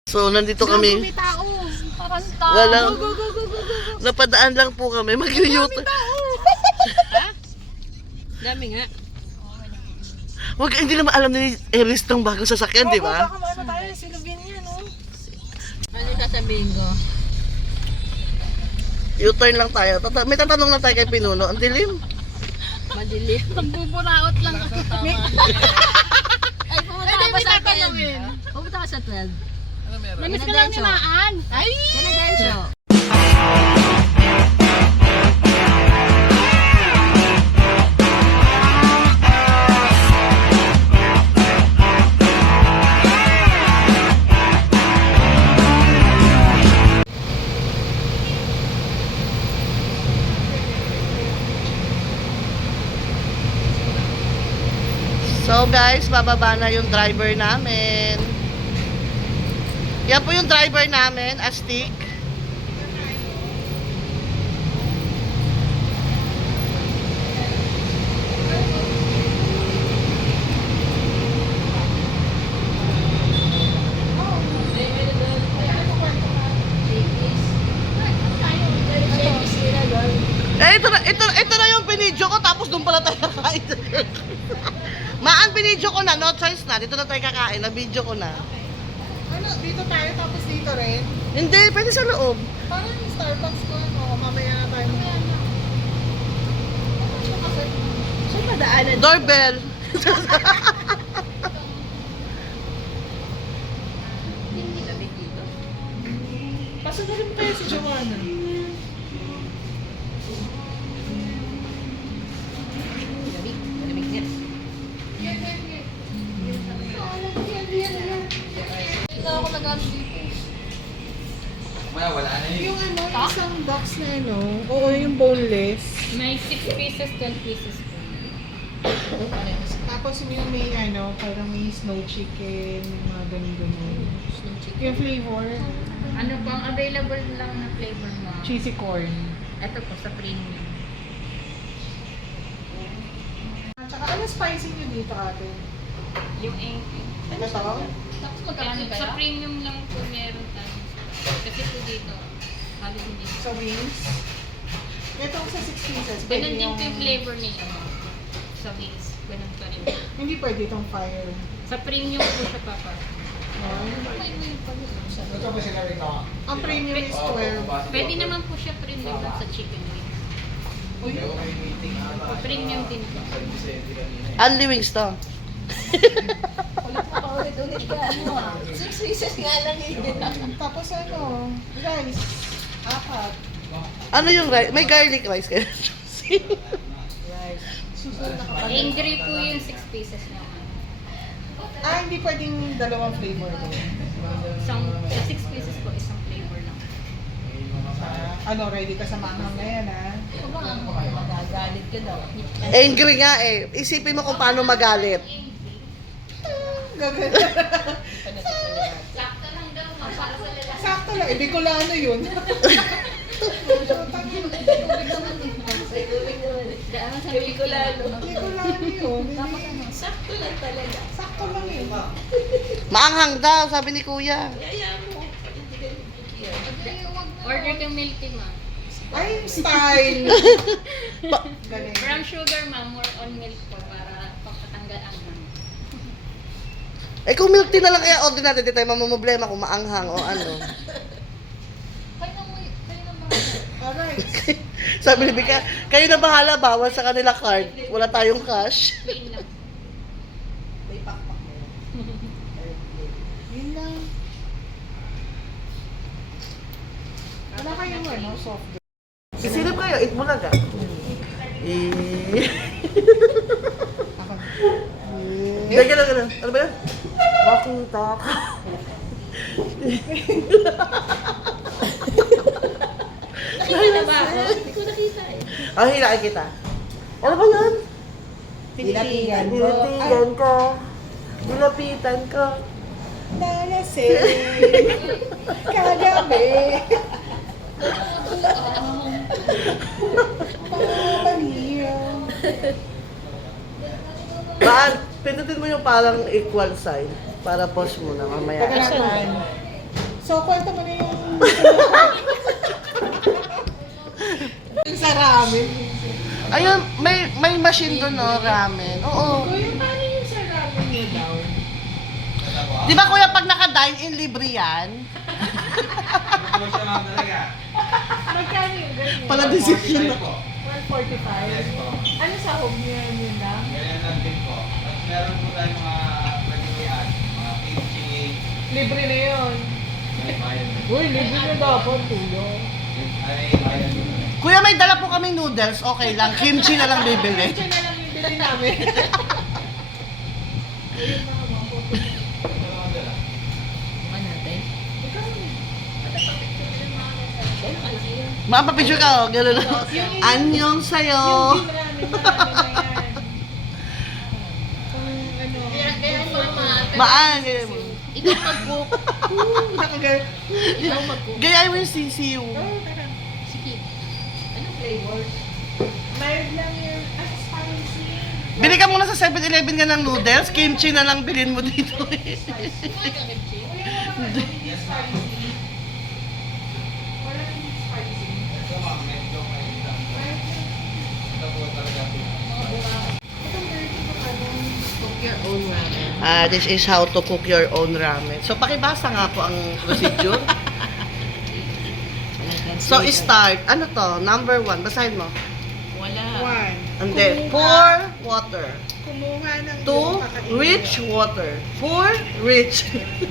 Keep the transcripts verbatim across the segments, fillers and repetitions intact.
So, nandito kami. May tao. Parang tao. Walang, Go, go, go, go, go, go. napadaan lang po kami. Mag-riyot. Ha? Dami nga. Wag, hindi naman alam ni Eris tong bagong sasakyan, di ba? Baka maano tayo, silubin niya, no? Ano sasabihin ko? U-turn lang tayo. Tata- may tatanong lang tayo kay Pinuno. Ang dilim. Madilim. Buburaot lang ako. Tama. Ay, pumunta ka pa sa twelve. Pumunta ka sa twelve. Ano meron? Namiss ka lang ni Maan. Ay! Canadian show. So guys, bababa na yung driver namin. Yan po yung driver namin, Astig. Eh, ito na, ito, ito na yung pinidyo ko, tapos doon pala tayo kakain. Maan, pinidyo ko na, no choice na. Dito na tayo kakain, na-video ko na. Ano, dito tayo tapos dito rin? Hindi, pwede sa loob. Parang yung Starbucks ko, ano, mamaya na tayo. Saan madaanan? Doorbell. Pasunod tayo si Joanna. Ito ako nag-ano dito. Wala, wala na yun. Yung ano, isang box na ano, oo, yung boneless. May six pieces, twelve pieces po. Tapos yung may ano, parang may snow chicken, mga ganun-ganun. Yung flavor, Ano po ang available lang na flavor mo? cheesy corn. Ito po sa premium. At saka ano spicy nyo dito ate? Yung engke. Ano to? Tapos magkano kaya? Sa premium lang po meron tayo. Kasi po dito, halos hindi. Sa wings? Ito sa six pieces. Ganun pwede din yung- po yung flavor niya. Sa wings. Ganun pa rin. Hindi pwede itong fire. Sa premium po siya papa. Ito ba sila rin ako? Ang premium is twelve. Pwede naman po siya premium lang sa chicken wings. Uy, May meeting ata. Premium din po. Sa Vicente kanina. Unli wings to. Paulit-ulit ka. Ano ah? Six pieces nga lang yun. tapos ano, rice. Apat. Ano yung rice? May garlic rice kayo. Susunod na kapag. Angry po yung six pieces naman. Ah, hindi pwedeng dalawang flavor ko. Isang, sa six pieces po, isang flavor lang. Ah, ano, ready ka sa manghang na yan, ha? Magagalit ka daw. Angry nga eh. Isipin mo kung paano magalit. Gagawin. Sakto lang daw. Para sa lalaki. Sakto lang, eh, Bicolano yun. Daan sa Bicolano. Bicolano yun. Sakto lang talaga. Sakto lang yun. Maanghang daw, sabi ni Kuya. Order kang milk tea, ma. Ay, style. Galing. Brown sugar, ma. More on milk po para pagpatanggal ang hang. Eh kung milk tea na lang kaya order natin, di tayo mamumblema kung maanghang o ano. Alright. Sabi ni Bika, kayo na bahala, bawal sa kanila card. Wala tayong cash. Plain lang. May pakpak mo. Yun lang. Wala kayong ano, soft drink. Sisilip kayo, eat mo na ka. Eh. Ako. Gano'n, gano'n, gano'n. Ano ba yan? Makita ka. Nakita ba ako? Hindi ko nakita eh. Ah, hilain kita. Ano ba yan? Tinitigan ko. Tinitigan ka. Nilapitan ka. Nalasing. Kagabi. Pabaliw. Baan, pindutin mo yung parang equal sign para pause mo na mamaya. Teka lang. So, kwento mo na yung... yung sa ramen. Ayun, may may machine doon, no, ramen. Oo. Kuya, paano yung sa ramen niya daw? Di ba kuya, pag naka-dine-in, libre yan? Ano siya ma'am talaga? Magkano yung ganyan? Pala decision na. one forty-five. Yes po. Ano sahog niya yun lang? Ganyan lang din po. At meron po tayong mga pagkilian, mga kimchi, Libre na yun. may bayan. Uy, libre na dapat, kuya. Ay, bayan din. Kuya, may dala po kaming noodles. Okay lang. Kimchi na lang bibili. Ito na lang yung bili namin. Ano natin? Mapapicture ka, oh. Gano'n na. Anyong sa'yo. Yung gin ramen, marami na yan. Kung ano... Kaya, kaya yung mga mga... Maan. Gaya mo. Ikaw mag-cook. Woo! Nakagal... Ikaw mag-cook. Gaya mo yung sisiw. Oh, tara. Sige. Anong flavor? Mild lang yun. Ah, spicy. Bili ka muna sa seven eleven ka ng noodles. Kimchi na lang bilhin mo dito. eh. Kumain ka, Kimchi? Kuya naman, hindi spicy. Wala hindi spicy. Ito ma'am, medyo may isang. Mild lang. Ito po talaga po. Ito, dirty ko ano. Cook your own ramen. Ah, this is how to cook your own ramen. So, pakibasa nga po ang procedure. So, start. Ano to? Number one. Basahin mo. Wala. One. And then, Kumuha- pour water. Kumuha ng Two, iyong kakainin. rich water. Four, rich.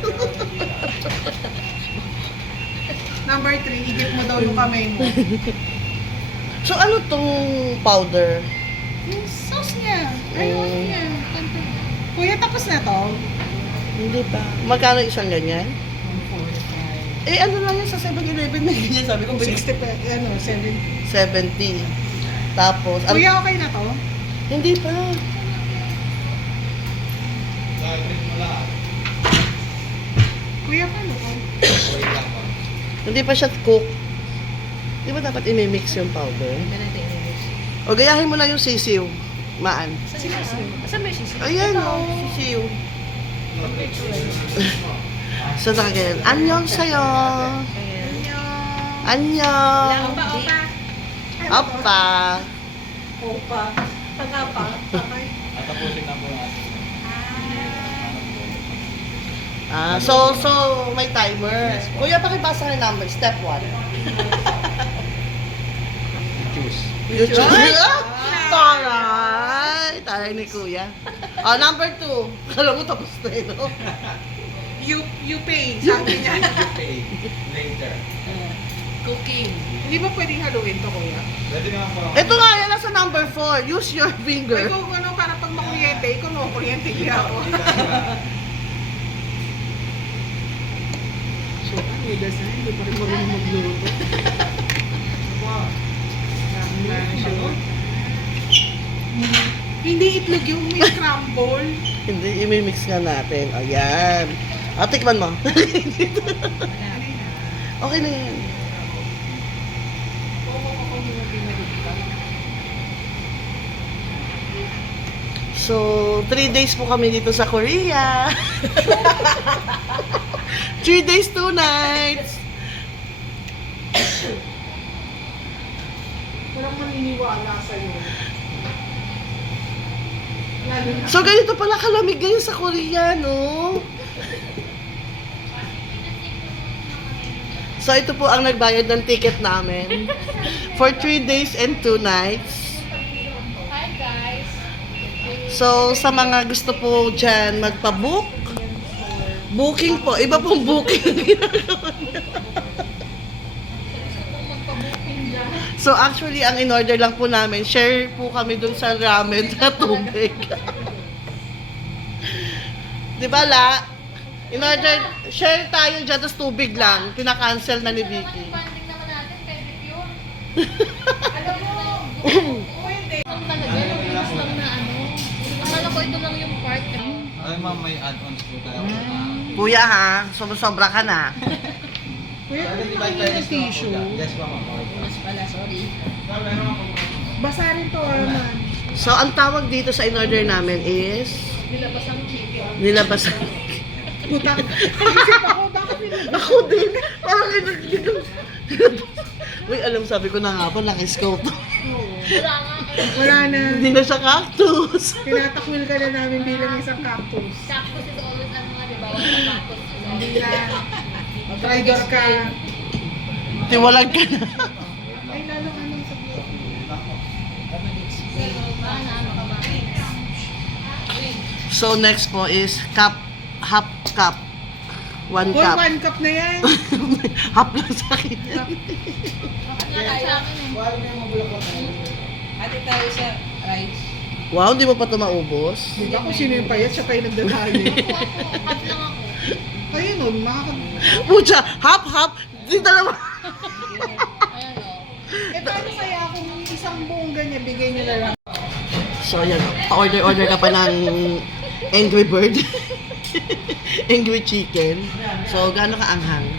Number three, igip mo daw yung kamay mo. So, ano tong powder? Yung sauce niya. Ayaw Mm. niya. Kuya, tapos na to? Hindi pa. Magkano isang ganyan? one forty-five. Eh, ano lang yan sa seven eleven na ganyan. Sabi ko, sixty pa, ano, seventy. seventy. Tapos, ang- Kuya, okay na to? hindi pa. Dahil rin mo lang. Kuya, paano ko? Okay lang po. Hindi pa siya cook. Di ba dapat imimix yung powder? Hindi natin i-mix. O gayahin mo lang yung sisiw. Maan. Saan Saan ba yung sisi? Ayan o, sisiw. So, nakaganyan. Anyong sa'yo. Ayan. Anyong. Opa, opa. Ay, Opa. Opa. Pag-apa. Okay. At tapusin na po yung ating. Ah, so, so, may timer. Kuya, pakibasa ng number. Step one. Choose. You choose. Taray! Taray ni Kuya. Ah, number two. Kala mo tapos na yun, no? You, you pay, sabi niya. Pay later. Cooking. Hindi ba pwedeng haluin to, kuya? Pwede naman po. Ito nga, yan nasa number four. Use your Ay, finger. kung ano, para pag makuryente, ikaw no, kuryente niya ako. So, ano yung design? Hindi pa rin marunong magluto. Hindi itlog yung may scramble. Hindi, imimix nga natin. Ayan. Ah, tikman mo. Okay na yan. So, three days po kami dito sa Korea. Three days, two nights. Walang maniniwala sa'yo. Lalo na. So, ganito pala kalamig ngayon sa Korea, no? So, ito po ang nagbayad ng ticket namin. For three days and two nights. Hi guys. So, sa mga gusto po dyan magpa-book, booking po. Iba pong booking. So, actually, ang in-order lang po namin, share po kami dun sa ramen na tubig. Di ba, La? In-order, share tayo dyan, tapos tubig lang. Pinakancel na ni Vicky. Banding naman natin, pedicure. Alam mo, pwede. Ang talaga, yung bilis lang na ano. Akala ko ito lang yung part. Ay ma'am, may add-ons po tayo. Kuya ha, sobra ka na. Kuya, Pwede kung divide hindi by ng this tissue, naman po. Yes ma'am. Okay po. Mas pala, sorry. Ma'am, meron ako po. basa rin to, Arman. So, ang tawag dito sa in-order namin is Nilabas ang chicken. nilabasan. Putang, naisip ako, bakit nilagay? Ako din. Uy, alam, sabi ko na nga po, naka-scope. Wala nga. Wala na. Hindi na siya cactus. Tinatakwil ka na namin bilang isang cactus. Cactus is always ano nga, di ba? Wala sa cactus. Hindi na. Mag-trigger ka. Tiwalag ka na. Ay, lalo ka nang sabihin. So, next po is cup, half cup. One Boy, cup. one cup na yan. Half lang sa akin. Ate tayo sa rice. Wow, hindi mo pa ito maubos? Hindi ako sino yung payat, siya pa yung nagdadali. Cut lang ako. Ayun nun, makakag... Pucha, half, half. Di dalawa. Ayan o. Eh, paano kaya kung isang buong ganyan, bigay niyo na lang? So, yan. Pa-order-order ka pa ng Angry Bird. Angry Chicken. So, gaano ka anghang?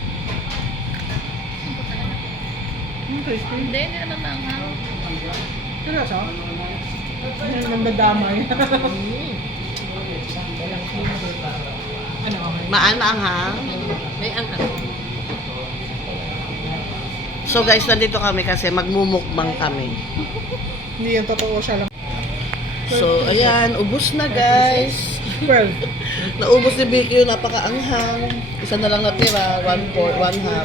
Hmm, crispy. Hindi, hindi naman maanghang. Seryoso? Yan, nandadamay. Ano, okay. Maan maanghang? May anghang. So, guys, nandito kami kasi magmumukbang kami. Hindi yung totoo siya lang. So, ayan. Ubus na, guys. twelve. Naubos ni Vicky yung napaka-anghang. Isa na lang natira. One fourth, one half.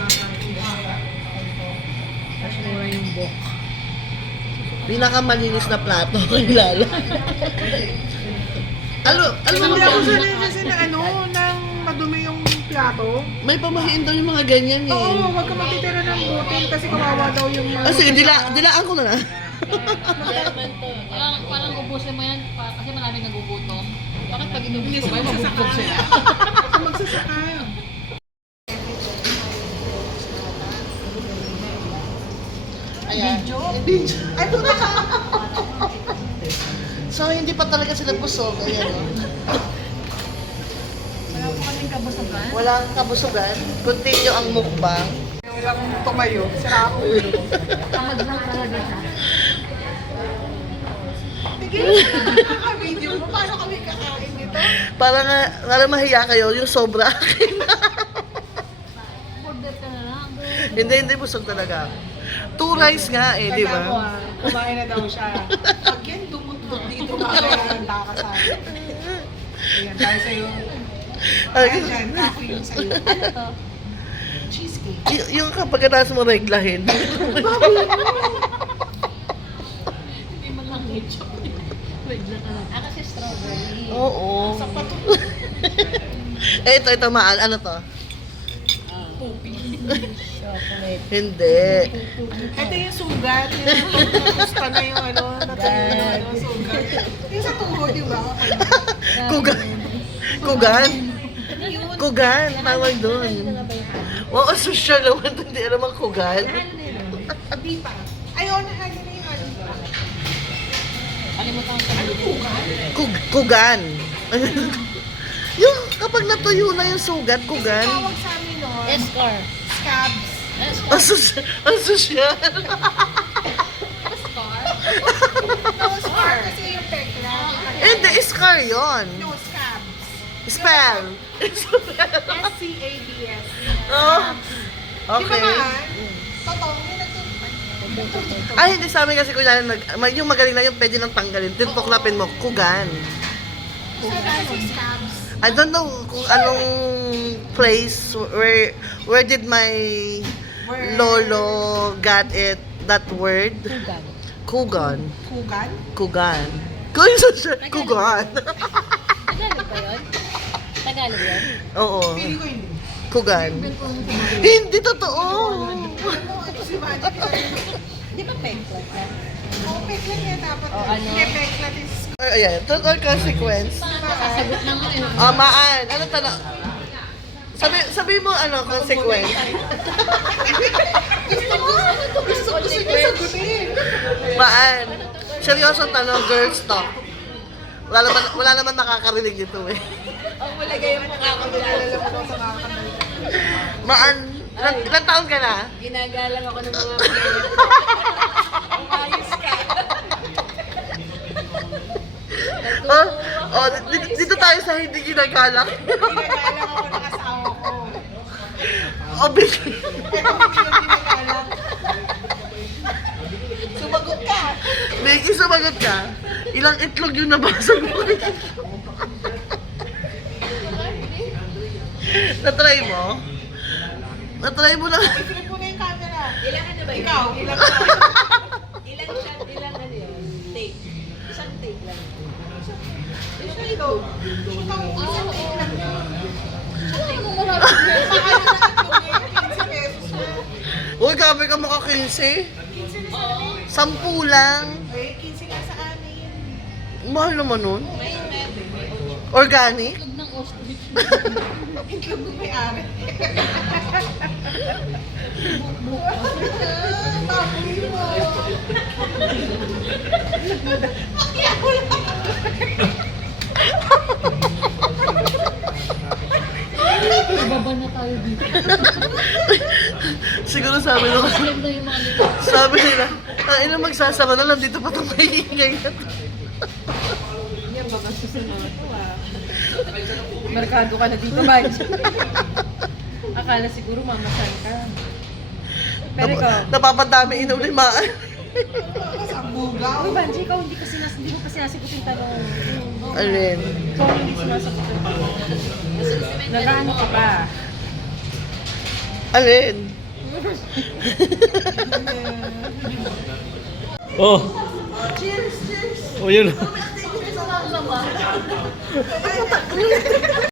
Tapos mura yung book. Pinakamalinis na plato kay Lala. Alo, alam mo Hindi ako ba? sanay kasi na ano, nang madumi yung plato. May pamahiin daw yung mga ganyan eh. Oo, wag ka magtitira ng butil kasi kawawa daw yung mga... Ah, sige, dila, dilaan ko na na. Parang, parang ubusin mo yan pa- kasi maraming nagugutom. Bakit pag inubos Hindi ko ba, sila mabugbog magsasaka. sila? Sa magsasaka. Ayan. Video? Ay, puta ka! So, hindi pa talaga sila busog. Ayan, oh. Wala po kaming kabusagan. Walang kabusugan. Continue ang mukbang. Walang tumayo. Sira ako. Tamad lang talaga siya. Tigil ka video mo. Paano kami kakain nito? Para nga, para mahiya kayo, yung sobra akin. Order ka na lang. Ano Hindi, hindi busog talaga. Two rice nga eh, di Tanda mo ba? ah, kumain na daw siya. Pag yan dumutbot dito, mamaya ang takasabi. Ayan, tayo sa'yo. Ayan dyan, ako yung sa'yo. Ano to? Cheesecake. Y- yung kapag katapos mo reglahin. Hindi man lang ketchup. Wait lang ka lang. Ah, kasi strawberry. Oo. Sa pato. Eh, ito, ito, maal. Ano to? Chocolate. Hindi. Ito yung sugat. Yung nakusta na yung ano, natuloy na ano, sugat. Yung sa tuhod, di ba? Kugan. Kugan. Kugan. Tawag doon. Wow, social naman. Hindi alam ang kugan. Di pa. Ayaw, nahalo na yung ano pa. Kalimutan ko. Ano sugat? Kug kugan. Yung kapag natuyo na yung sugat, kugan. Tawag sa amin nun, Escar. scabs. Ang, sos ang sosyal. Escar? No, scar kasi yung pekla. Hindi, scar yun. No, scabs. Spell. S C A B S. Oh. Di ba Okay. maan? Totoo, may nagtutupad. Ay, hindi sa amin kasi kuya, nag, ma- yung magaling na yung pwede nang tanggalin. Tintuklapin mo, kugan. Sa kasi scabs. I don't know kung anong place where where did my Where- lolo got it, that word? Tugan. Kugan. Kugan? Kugan. Kung sa kugan. Tagalog ba yun? Tagalog yun? Oo. Pili ko hindi. Kugan. Hindi totoo. Ano, ito si Magic. Di ba peklat ka? Oh, pekla niya dapat. O, ano? Hindi, pekla is... Or, ayan, total consequence. Sasagot na nga eh. Ah, maan. Ano tanong? Sabi, sabi mo ano, consequence. Gusto mo? Gusto, gusto niya sagutin. Maan. Seryosong tanong, girls talk. Wala naman, wala naman nakakarinig nito eh. Ang malagay yung makakabulala. Alam mo daw sa mga kanal. Maan, ilan, ilan taon ka na? Ginagalang ako ng mga pagkain. Umayos ka. Oh, oh dito, dito tayo sa hindi ginagalak. Ginagalang ako ng asawa ko. O, Vicky. Ito hindi yung pinagalang. Sumagot ka. Vicky, sumagot ka. Ilang itlog yung nabasa mo? Na-try mo? Na-try mo na. Isilip mo na yung camera. Ilang ano ba yun? Ikaw, ilang ka. Ilang shot, ilang ano yun? Take. Isang take lang. Ilang ito? Ikaw, isang take lang yun. Ano mo marami? Sa ano na ito ngayon? fifteen pesos mo. Uy, grabe ka maka quince. Sampu lang. Eh, fifteen nga sa amin. Mahal naman nun. May net. Organic. Itlog ng ostrich. Itlog ng may-ari. Baboy mo. Ibaba na tayo dito. Siguro sabi nila, Slim na yung mga nito. sabi nila, ang ina magsasara na lang dito pa itong maingay na to. Yan, baka susunod ito ah. Merkado ka na dito, Banj. Akala siguro mamasan ka. Pero ikaw, Nap- napapadami inulimaan. sa bugaw. Uy, Banji, ikaw hindi kasi nas, hindi mo kasi nasagot yung tanong. Alin? Ikaw hindi sumasagot yung tanong. Nagano ka pa? Alin? Oh. Cheers, cheers. Oh, yun.